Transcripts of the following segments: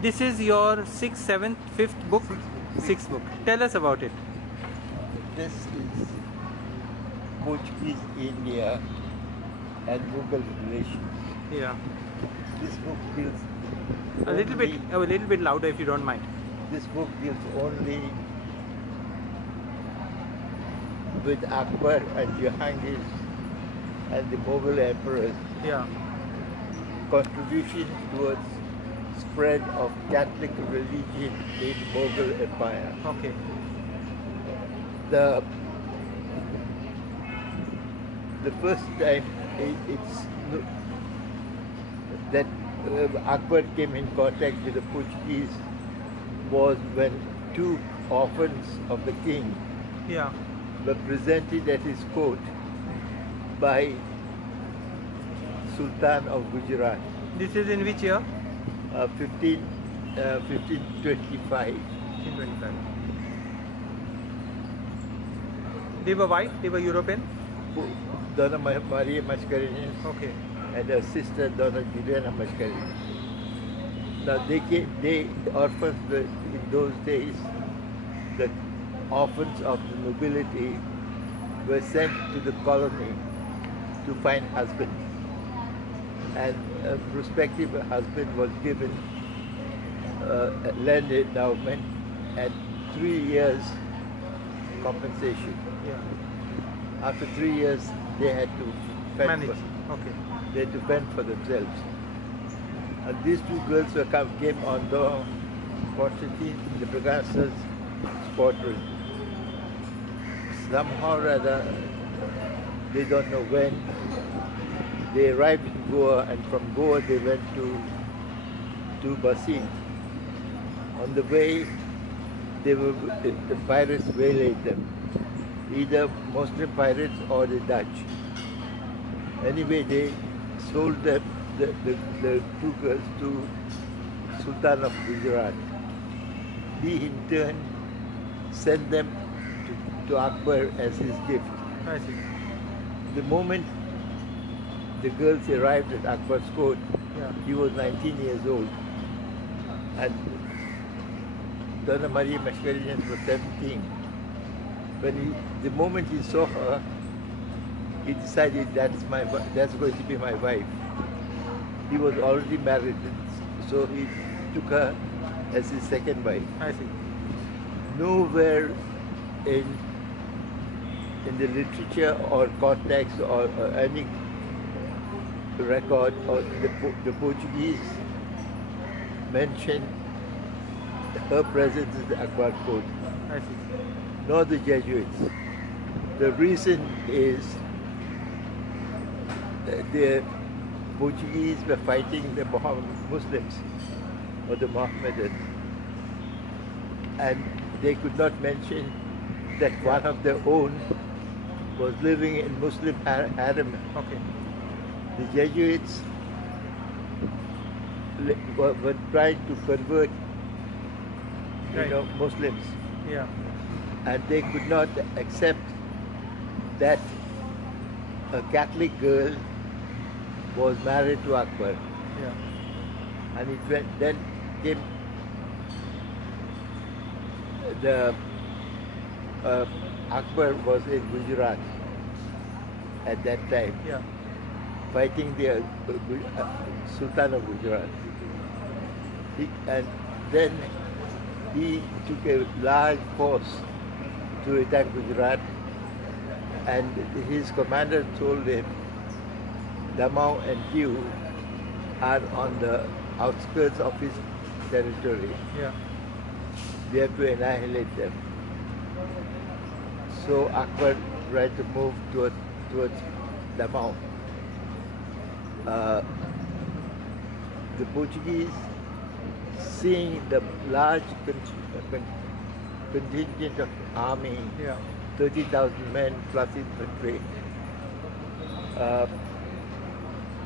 this is your sixth, seventh, fifth book? Sixth book. Tell us about it. This is Portuguese India and Mughal relations. Yeah. This book deals A little bit louder if you don't mind. This book deals only with Akbar and Jahangir and the Mughal emperors. Yeah. Contribution towards spread of Catholic religion in Mughal Empire. Okay. The first time that Akbar came in contact with the Portuguese was when two orphans of the king were presented at his court by Sultan of Gujarat. This is in which year? 1525. 1525. They were white? They were European? Donna Maria Mascarenhas Okay. and her sister Donna Juliana Mascarenhas. Now the orphans were, in those days, the orphans of the nobility were sent to the colony to find husbands. And a prospective husband was given a land endowment and 3 years compensation. Yeah. After 3 years, they had to fend They had to fend for themselves. And these two girls came on the Constantine the Briganza's squadron. Somehow or other, they don't know when, they arrived in Goa, and from Goa they went to Basin. On the way, the pirates waylaid them, either Muslim pirates or the Dutch. Anyway, they sold the two girls to Sultan of Gujarat. He in turn sent them to Akbar as his gift. I see. The moment the girls arrived at Akbar's court, he was 19 years old, and Donna Maria Mascarenhas was 17. The moment he saw her, he decided that's going to be my wife. He was already married, so he took her as his second wife. I see. Nowhere in the literature or context or any record or the Portuguese mention her presence in the Akbar court. I see. Nor the Jesuits. The reason is the Portuguese were fighting the Muslims or the Mohammedans, and they could not mention that one of their own was living in Muslim harem. Okay. The Jesuits were trying to convert Muslims. Yeah. And they could not accept that a Catholic girl was married to Akbar. Yeah. And then came the Akbar was in Gujarat at that time, fighting the Sultan of Gujarat. And then he took a large force to attack Gujarat, and his commander told him, Damau and Diu are on the outskirts of his territory. Yeah. We have to annihilate them. So Akbar tried to move towards Damau. The Portuguese, seeing the large contingent of army, 30,000 men plus infantry,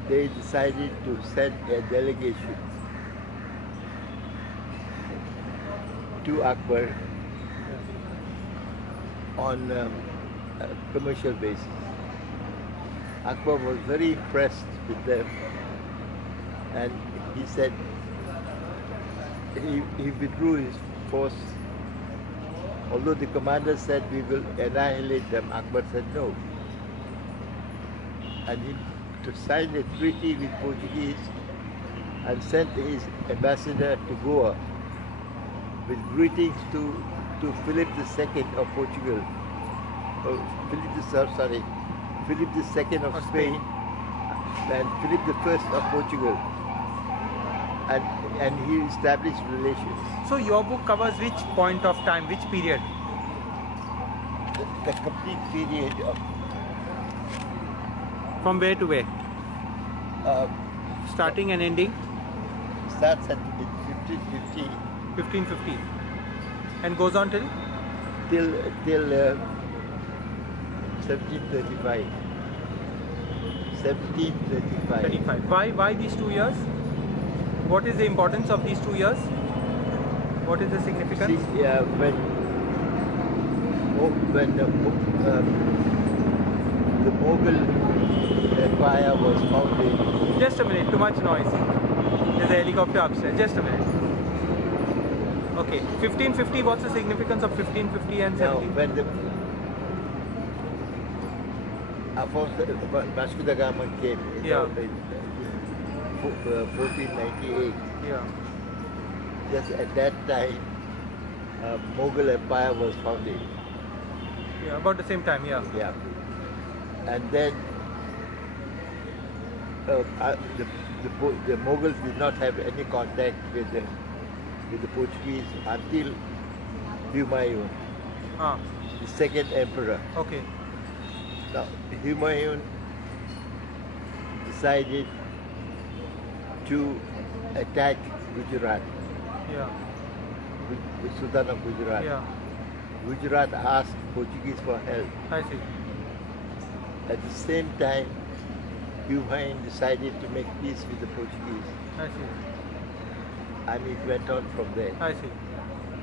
they decided to send a delegation to Akbar on a commercial basis. Akbar was very impressed with them, and he said, he withdrew his force. Although the commander said we will annihilate them, Akbar said no. And he to sign a treaty with Portuguese and sent his ambassador to Goa with greetings to Philip II of Portugal. Philip II of Spain and Philip I of Portugal. And he established relations. So your book covers which point of time, which period? The complete period of From where to where? Starting and ending? Starts at 1550 1550. And goes on till? till 1735. 1735. 35. Why these 2 years? What is the importance of these 2 years? What is the significance? See, when the Mughal Empire was founded. Just a minute, too much noise. There's a helicopter upstairs. Just a minute. Okay, 1550, what's the significance of 1550 and Now, 17? when the Vasco da Gama came in Yeah. 1498, Yeah. just at that time, Mughal Empire was founded. Yeah, about the same time, yeah. Yeah. And then the Mughals did not have any contact with the Portuguese until Humayun, Ah, the second emperor. okay. Now, Humayun decided to attack Gujarat, Yeah. the Sultan of Gujarat. Yeah. Gujarat asked Portuguese for help. I see. At the same time, Humayun decided to make peace with the Portuguese, I see. and it went on from there. I see.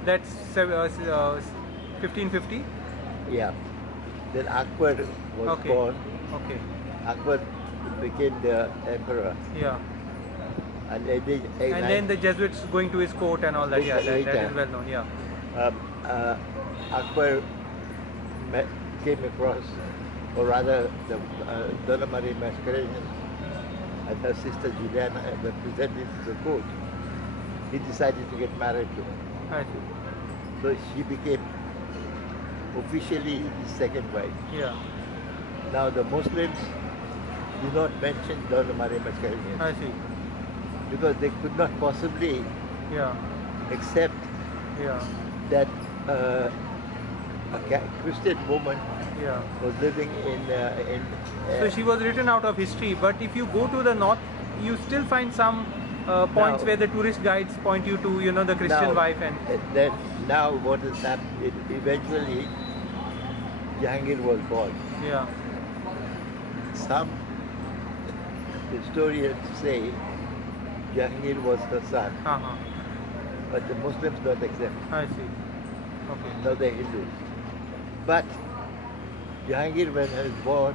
That's 1550? Yeah. Then Akbar was Okay. born. Okay. Akbar became the emperor. Yeah. And And then the Jesuits going to his court and all that. Yeah, that is well known. Yeah. Akbar came across, or rather, the Donna Marie Mascarenhas and her sister Juliana were presented to the court. He decided to get married to her. I see. So she became officially his second wife. Yeah. Now the Muslims do not mention Donna Marie Mascarenhas I see. because they could not possibly Yeah. accept Yeah. that a Christian woman Yeah. was living in So she was written out of history, but if you go to the north, you still find some points Now- where the tourist guides point you to, the Christian now, wife and. then now what has happened, eventually Jahangir was born. Yeah. Some historians say Jahangir was her son, Uh-huh. but the Muslims don't accept. I see. Okay. Now they're Hindus. But Jahangir, when he was born,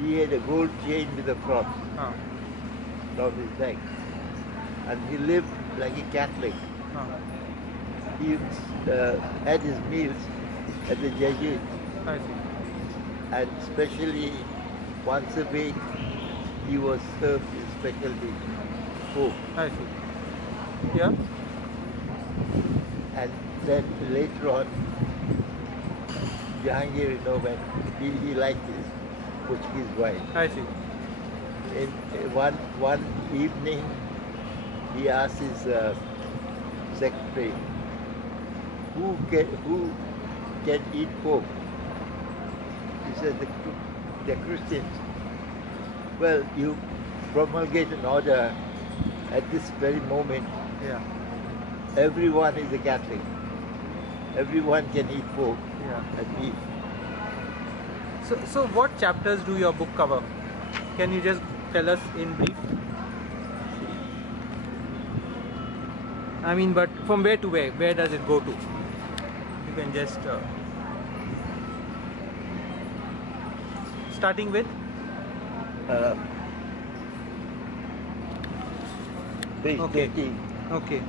he had a gold chain with a cross Uh, around his neck. And he lived like a Catholic. He had his meals at the Jesuit, I see. and especially once a week he was served his special dish, pork. I see. Yeah. And then later on, Jahangir, when he liked his Portuguese wife. I see. In one evening, he asked his secretary, who can eat pork? He said, the Christians. Well, you promulgate an order at this very moment. Yeah. Everyone is a Catholic. Everyone can eat pork Yeah. and beef. So what chapters do your book cover? Can you just tell us in brief? I mean, but from where to where? Where does it go to? You can just starting with Page Okay. 13. okay.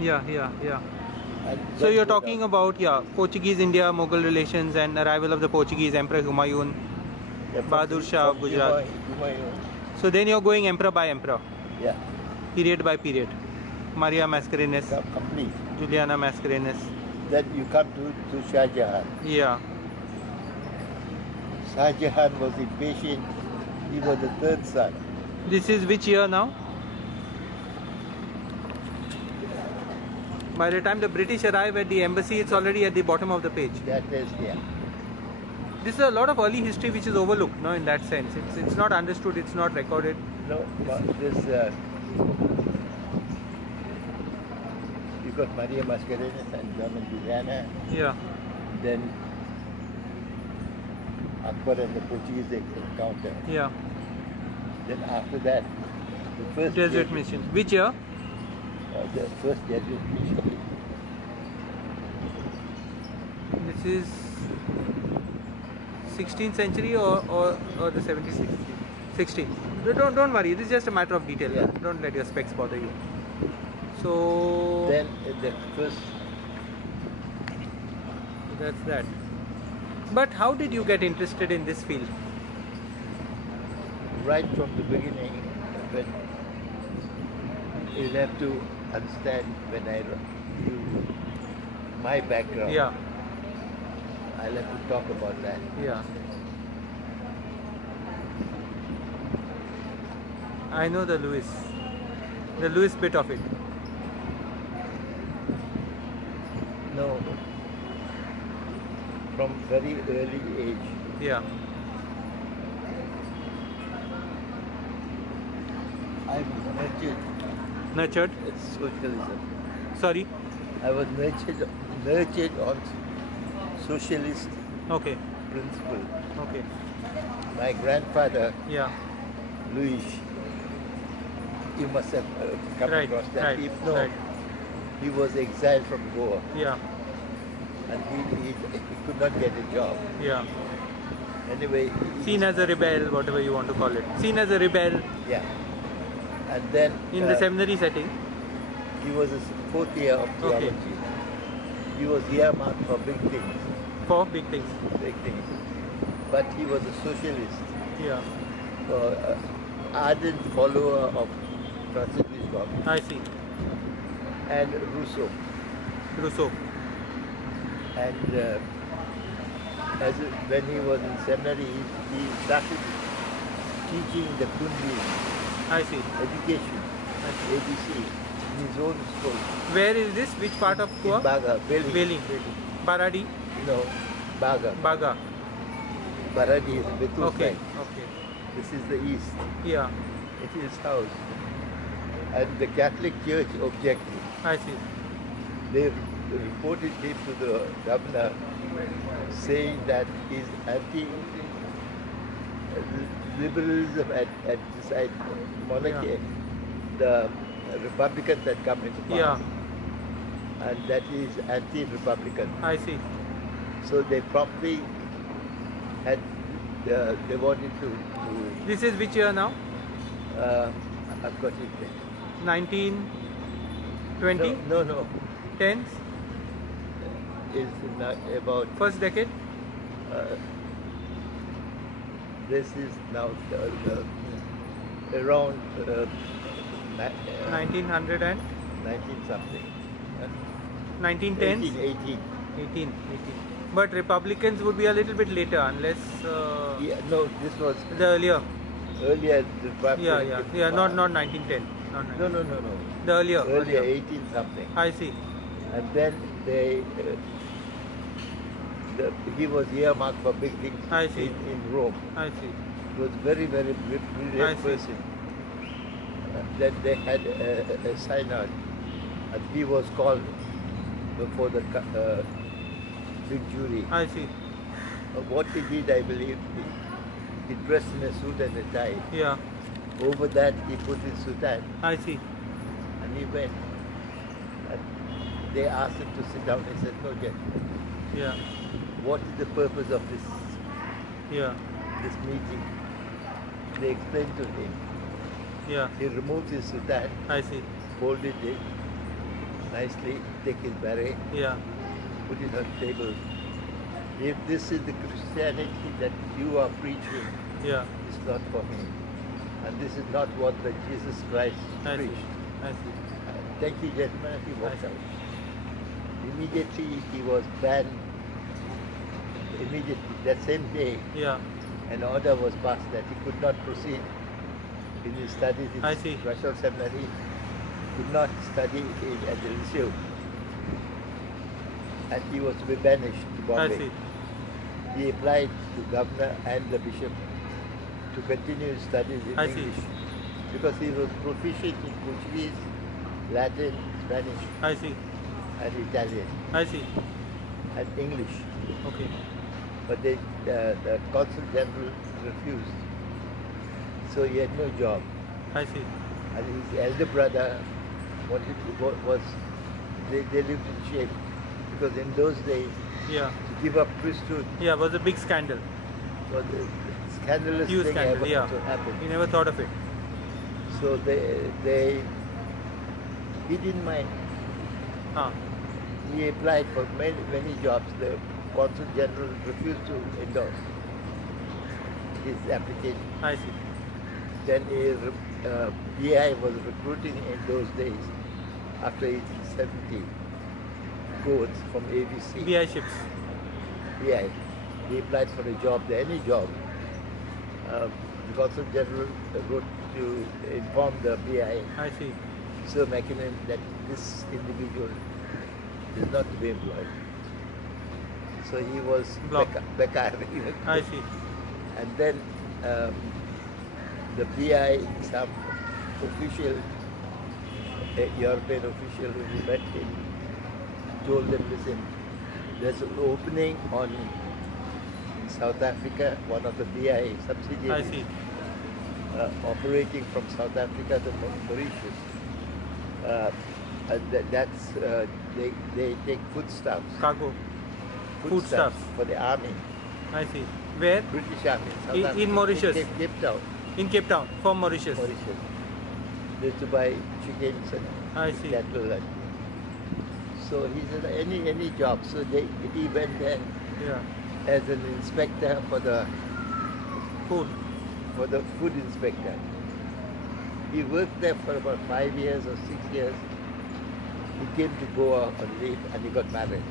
Yeah, yeah, yeah. And So then you're go talking down. about, yeah, Portuguese-India Mughal relations and arrival of the Portuguese Emperor Humayun, Yeah, from Bahadur Shah of Gujarat. Humayun. So then you're going emperor by emperor, Yeah, period by period. Maria Mascarenhas, complete. Juliana Mascarenhas. Then you come to Shah Jahan. Yeah. Shah Jahan was impatient. He was the third son. This is which year now? By the time the British arrive at the embassy, it's already at the bottom of the page. That is, yeah. This is a lot of early history which is overlooked, no, in that sense. It's not understood, it's not recorded. No, this you got Maria Mascarenhas and German Juliana. Yeah. Then Akbar and the Portuguese encounter. Yeah. Then after that, the first Jesuit mission. Which year? The first Jesuit mission. This is 16th century or the 17th? 16th. Don't worry. This is just a matter of detail. Yeah. Don't let your specs bother you. So Then the first. that's that. But how did you get interested in this field? Right from the beginning, when you'll have to understand when my background. Yeah. I'll have to talk about that. Yeah. I know the Luis bit of it. No, from very early age. Yeah. I was Nurtured? in socialism. Sorry. I was nurtured on socialist Okay. principle. Okay. My grandfather, Yeah. Luís, you must have come Right. across that. Right. If no, Right. he was exiled from Goa Yeah. and he could not get a job. Yeah. Anyway, Seen as a rebel, whatever you want to call it. Seen as a rebel yeah. And then in the seminary setting. he was a fourth year of theology. Okay. He was earmarked for big things. For big things. Big things. But he was a socialist, Yeah. ardent follower of Francis Bishop I see. and Rousseau. Rousseau. And when he was in seminary, he started teaching the Kundi I see. education, ABC, in his own school. Where is this? Which part of In Goa? Baga, Veli. Baradi. No, Baga. Baga. Baradi is Betul Okay. side. Okay. This is the east. Yeah. It is his house. And the Catholic Church objected. I see. They reported him to the governor saying that he's anti-liberalism at the side monarchy. Yeah. The Republicans that come into power. Yeah. And that is anti-Republican. I see. So they promptly had, they wanted to This is which year now? I've got it there. 1920? No. Tens? It's not about, First decade? this is now around 1900 and 19 something. 1910s? 18. 18. But Republicans would be a little bit later unless Yeah, no, this was the earlier. earlier. The Republican Yeah. power. Not 1910. Not 1910. No. The earlier. Earlier, 18 something. I see. And then he was earmarked for big things I see. in Rome. I see. He was very, very I brilliant see. person. Then they had a synod, and he was called before the big jury. I see. What he did, I believe, he dressed in a suit and a tie. Yeah. Over that, he put his soutane, I see. and he went. And they asked him to sit down. He said, "No, gentlemen. Yeah. What is the purpose of Yeah. this meeting?" They explained to him. Yeah. He removed his soutane, I see. folded it nicely, take his beret, Yeah. put it on the table. If this is the Christianity that you are preaching, Yeah. it's not for me. And this is not what the Jesus Christ I see. preached. I see. Thank you, gentlemen. He walked see. out. Immediately he was banned. Immediately, that same day, Yeah. an order was passed that he could not proceed in his studies in I see. Russian Seminary, could not study at the Lyceum. And he was to be banished to I Bombay. see. He applied to governor and the bishop to continue his studies in I see. English because he was proficient in Portuguese, Latin, Spanish, I see. and Italian, I see. and English. Okay. But the consul general refused. So he had no job. I see. And his elder brother they lived in shame. Because in those days, Yeah. to give up priesthood Yeah, it was a big scandal. was a scandalous Huge thing scandal, ever yeah. to happen. He never thought of it. So he didn't mind. Ah. He applied for many jobs. The consul general refused to endorse his application. I see. Then BI was recruiting in those days, after 1870, codes from ABC. BI ships. BI. He applied for a job there, any job. The consul general wrote to inform the BI, I see. Sir Mackinnon, that this individual is not to be employed. So he was Blocked. Bekar. I see. And then the BI, some official, a European official who met him, told them, listen, there's an opening in South Africa, one of the BI I subsidiaries, see. operating from South Africa to Mauritius. They take foodstuffs. Cargo. Foodstuffs Foodstuffs. for the army, I see. Where? British Army. South In Africa, Mauritius? Cape Town, In Cape Town, from Mauritius. Mauritius. They used to buy chickens and I see. cattle. And so he said, any job. So he went there Yeah. as an inspector for the Food. food inspector. He worked there for about 5 years or 6 years. He came to Goa on leave and he got married.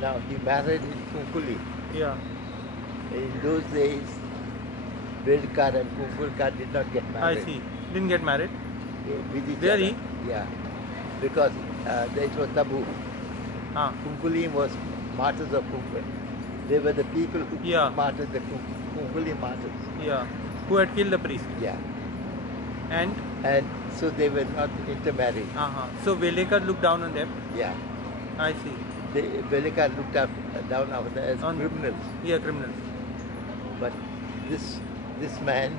Now he married in Kunkuli. Yeah. In those days, Bedkar and Kunkulkar did not get I married. see. Didn't get married? With each Really? other. Yeah. Because it was taboo. Ah. Kunkuli was martyrs of Kunkul. They were the people who Yeah. martyred the Kunkuli martyrs. Yeah. Who had killed the priest. Yeah. And? And so they were not intermarried. So Velekar looked down on them. Yeah. I see. Bedkar looked down on them as On- criminals. Yeah, criminals. But this man,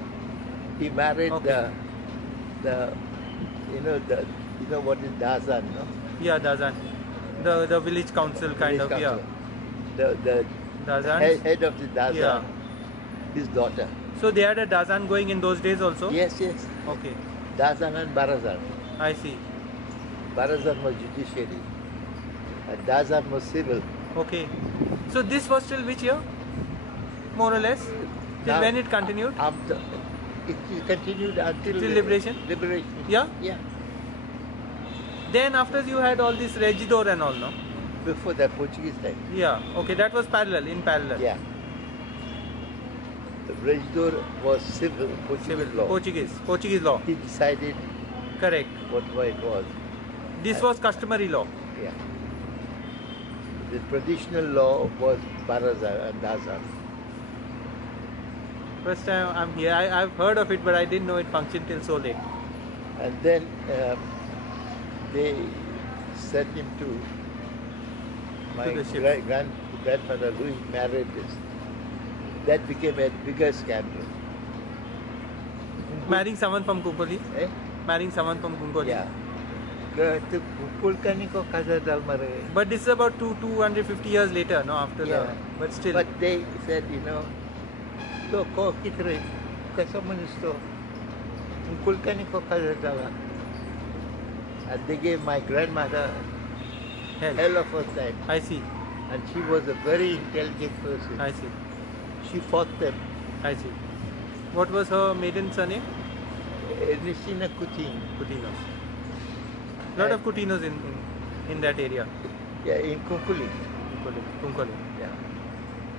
he married Okay. the what is Dazan, no? Yeah, Dazan. The village council kind Village of, council. The Dazan. head of the Dazan, Yeah. his daughter. So they had a Dazan going in those days also? Yes. Okay. Dazan and Barazan. I see. Barazan was judiciary. And Dazan was civil. Okay. So this was till which year? More or less? Till Now- when it continued? It continued until Till liberation? Liberation. Yeah? Yeah. Then after you had all this regidor and all, no? Before that, Portuguese time. Yeah. Okay, that was in parallel. Yeah. The regidor was civil, Portuguese law. Portuguese law. He decided Correct. what it was. This was customary law. Yeah. The traditional law was Barazan and Dazan. First time I'm here, I've heard of it, but I didn't know it functioned till so late. And then they sent him to my the ship. grandfather Louis married this. That became a bigger scandal. Marrying someone from Kunkoli? Eh? Marrying someone from Kunkoli? Yeah. Kulkani ko kaza dalmare. But this is about 250 years later, no? After Yeah. But still. But they said, to ko kitre, kasaman isto. Kulkani Kokazatala. And they gave my grandmother hell of a time. I see. And she was a very intelligent person. I see. She fought them. I see. What was her maiden surname? Nishina Kutin. Kutinos. Lot of Kutinos in that area. Yeah, in Kunkuli. Kunkole. Yeah.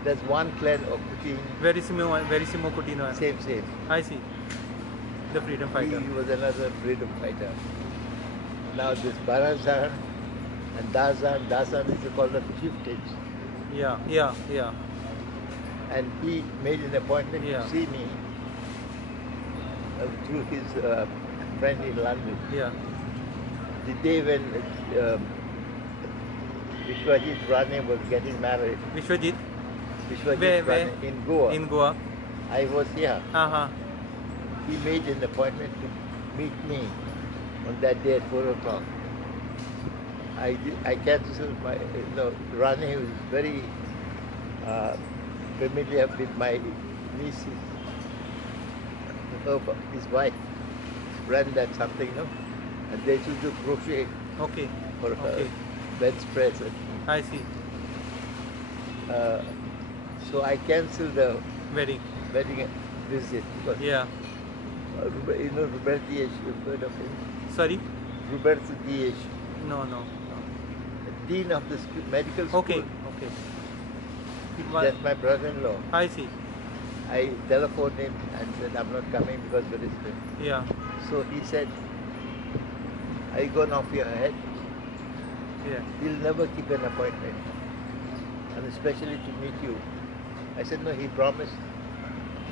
There's one clan of Kutin. Verissimo Kutino. Same. I see. The freedom fighter. He was another freedom fighter. Now this Barazan and Dazan is called the chieftains. Yeah. And he made an appointment Yeah. to see me through his friend in London. Yeah. The day when Vishwajit Rane was getting married. Vishwajit? Vishwajit Rane in Goa. In Goa. I was here. Uh-huh. He made an appointment to meet me on that day at 4 o'clock. I cancelled my, Rane was very familiar with my nieces. His wife ran that something, and they used to crochet for her bedspreads. I see. So I cancelled the Wedding visit because Robert D.H., you've heard of him? Sorry? Robert D.H., No. Dean of the medical school. Okay. That's my brother-in-law. I see. I telephoned him and said, I'm not coming because of this thing. Yeah. So he said, are you gone off your head? Yeah. He'll never keep an appointment, and especially to meet you. I said, no, he promised.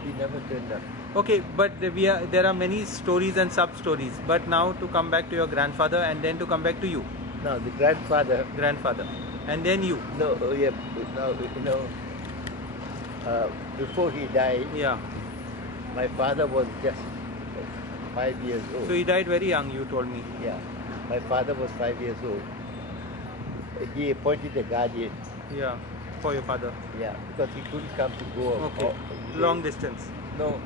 He never turned up. Okay, but there are many stories and sub-stories. But now to come back to your grandfather and then to come back to you. Now, the grandfather. And then you. No, before he died, my father was just 5 years old. So he died very young, you told me. Yeah, my father was 5 years old. He appointed a guardian. Yeah, for your father. Yeah, because he couldn't come to Goa. Okay, long distance. No,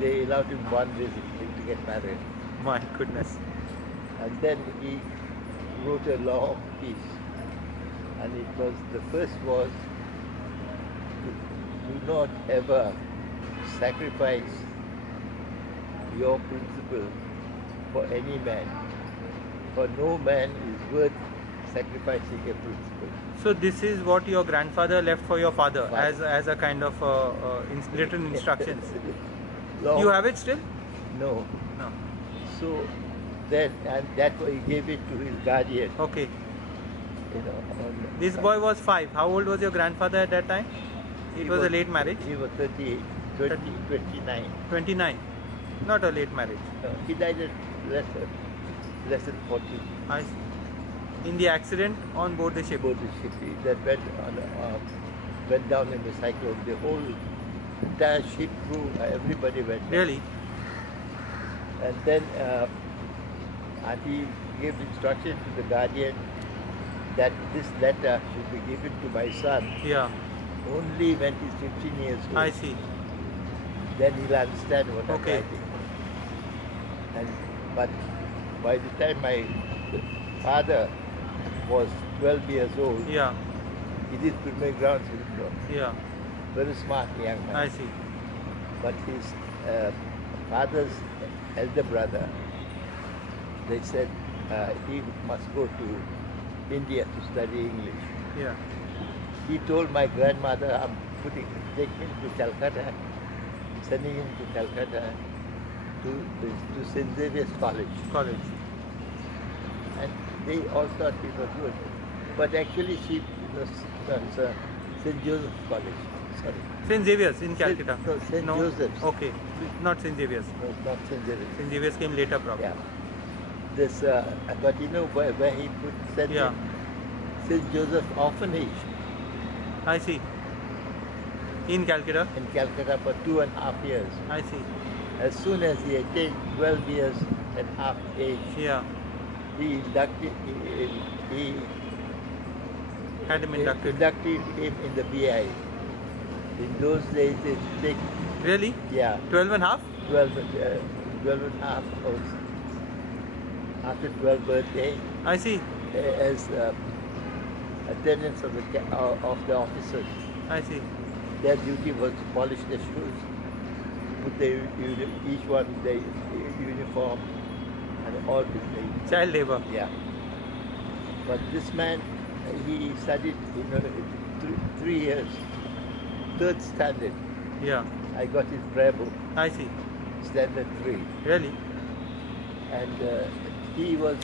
they allowed him one visit to get married. My goodness. And then he wrote a long piece. And it was, the first was, do not ever sacrifice your principle for any man. For no man is worth sacrificing a principle. So this is what your grandfather left for your father as a kind of written instructions. You have it still? No. So then, and that way he gave it to his guardian. Okay. This boy was 5. How old was your grandfather at that time? It was a late marriage? He was 29. 29. Not a late marriage. No, he died at less than 40. I see. In the accident on board the ship? Board the ship. That went down in the cyclone. The whole entire ship crew, everybody went down. Really? And then and he gave instruction to the guardian that this letter should be given to my son. Yeah. Only when he's 15 years old. I see. Then he'll understand what I'm writing. But by the time my father was 12 years old, he did primer ground syndrome. Yeah. Very smart young man. I see. But his father's elder brother, they said he must go to India to study English. Yeah. He told my grandmother, I'm taking him to Calcutta, sending him to Calcutta to St. Xavier's College. And they all thought he was good. But actually she was St. Joseph's College. Sorry. St. Xavier's in Calcutta? St. Joseph's. Okay. Not St. Xavier's. No, not St. Xavier's. St. Xavier's came later probably. Yeah. This, but you know where he sent him? St. Joseph's Orphanage. I see. In Calcutta? In Calcutta for 2.5 years. I see. As soon as he attained 12 years and half age, he had him inducted. Inducted him in the BI. In those days, they take. Really? Yeah. 12 and a half? 12. 12 and a half or after 12th birthday I see. as attendants of the officers. I see. Their duty was to polish their shoes, put their each one their uniform and all with the Child labor. yeah. But this man, he studied 3 years, 3rd standard. Yeah. I got his prayer book, I see. standard 3. Really? And he little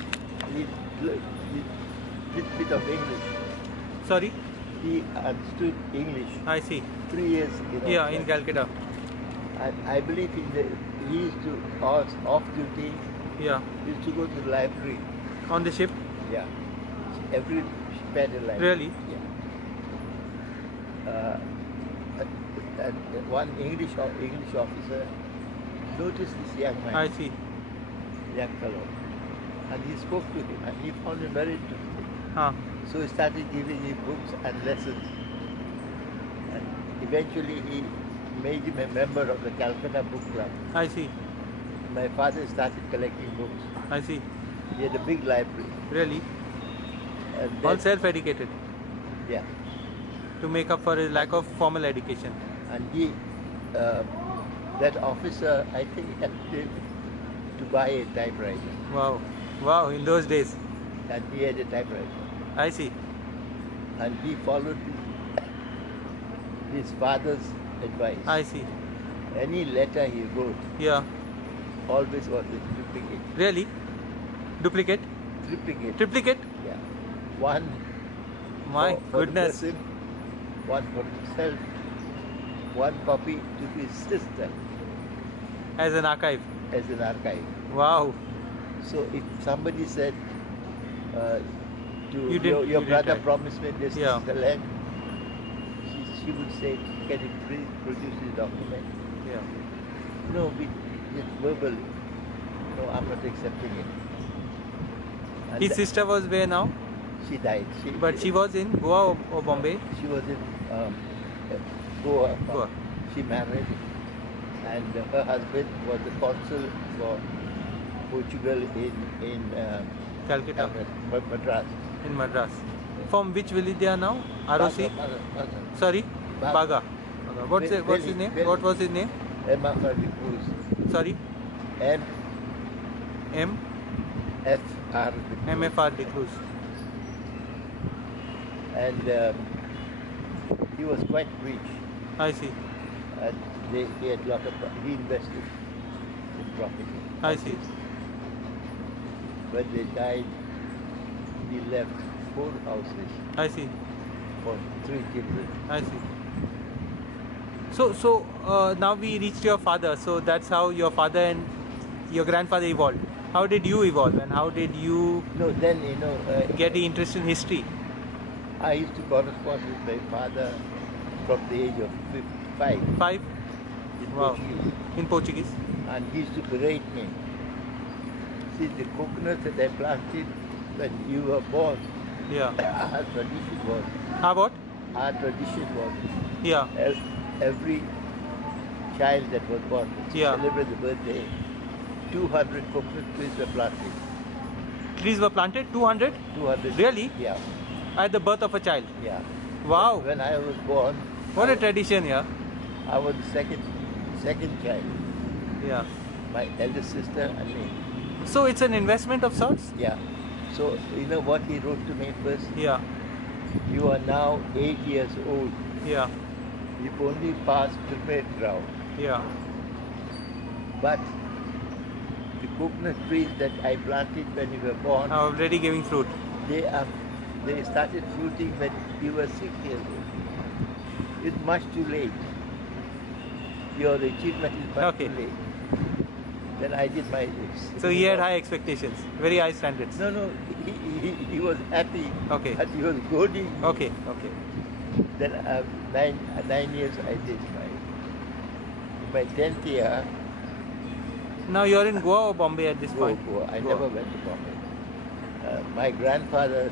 bit of English. Sorry? He understood English. I see. 3 years. Yeah, in Calcutta. And I believe he used to, off duty, Yeah. he used to go to the library. On the ship? Yeah. Every ship had a library. Really? Yeah. And one English officer noticed this young man. I see. Young fellow. And he spoke to him and he found him very interesting. Huh. So he started giving him books and lessons. And eventually he made him a member of the Calcutta Book Club. I see. My father started collecting books. I see. He had a big library. Really? And All then, self-educated yeah. to make up for his lack of formal education. And he, that officer, I think, helped him to buy a typewriter. Wow. Wow, in those days. And he had a typewriter. I see. And he followed his father's advice. I see. Any letter he wrote Yeah. always was a duplicate. Really? Duplicate? Triplicate. Triplicate? Yeah. One My for goodness. the person, one for himself, one copy to his sister As an archive. as an archive. Wow. So if somebody said You didn't- your you didn't brother write. promised me this Yeah. is the land, she would say, can you please produce the document? Yeah. No, it's verbally. No, I'm not accepting it. And His sister was where now? she died. But she was in Goa or Bombay? She was in Goa. Goa. She married, and her husband was the consul for Portugal in Calcutta. Madras. In Madras. From which village they are now? ROC? Baga. Sorry? Baga. Baga. What's his name? Very. What was his name? MFR Sorry? M M? F R MFR de Cruz. and he was quite rich, I see. and he had lot of he invested in property. I see. When they died, he left 4 houses I see. for 3 children. I see. So now we reached your father. So that's how your father and your grandfather evolved. How did you evolve, and how did you No, then get the interest in history? I used to correspond with my father from the age of 5 5? in Wow. Portuguese, In Portuguese? and he used to berate me. See, the coconuts that I planted when you were born, Yeah. our tradition was, How about? Yeah. Every child that was born to Yeah. celebrate the birthday, 200 coconut trees were planted. Trees were planted? 200? 200. Really? Yeah, At the birth of a child? yeah. Wow. When I was born, What a tradition, yeah. I was the second child. Yeah. My eldest sister and me. So it's an investment of sorts? Yeah. So you know what he wrote to me first? Yeah. You are now 8 years old. Yeah. You've only passed the mid round. Yeah. But the coconut trees that I planted when you were born, Already giving fruit. they started fruiting when you were 6 years old. It's much too late. Your achievement is much Okay. too late. Then I did my. So he had high expectations, very high standards. No, he was happy. Okay. But he was goading me. Okay. Okay. Then 9 years I did my 10th year. Now you're in Goa or Bombay at this point? Goa. I Goa. never went to Bombay. My grandfather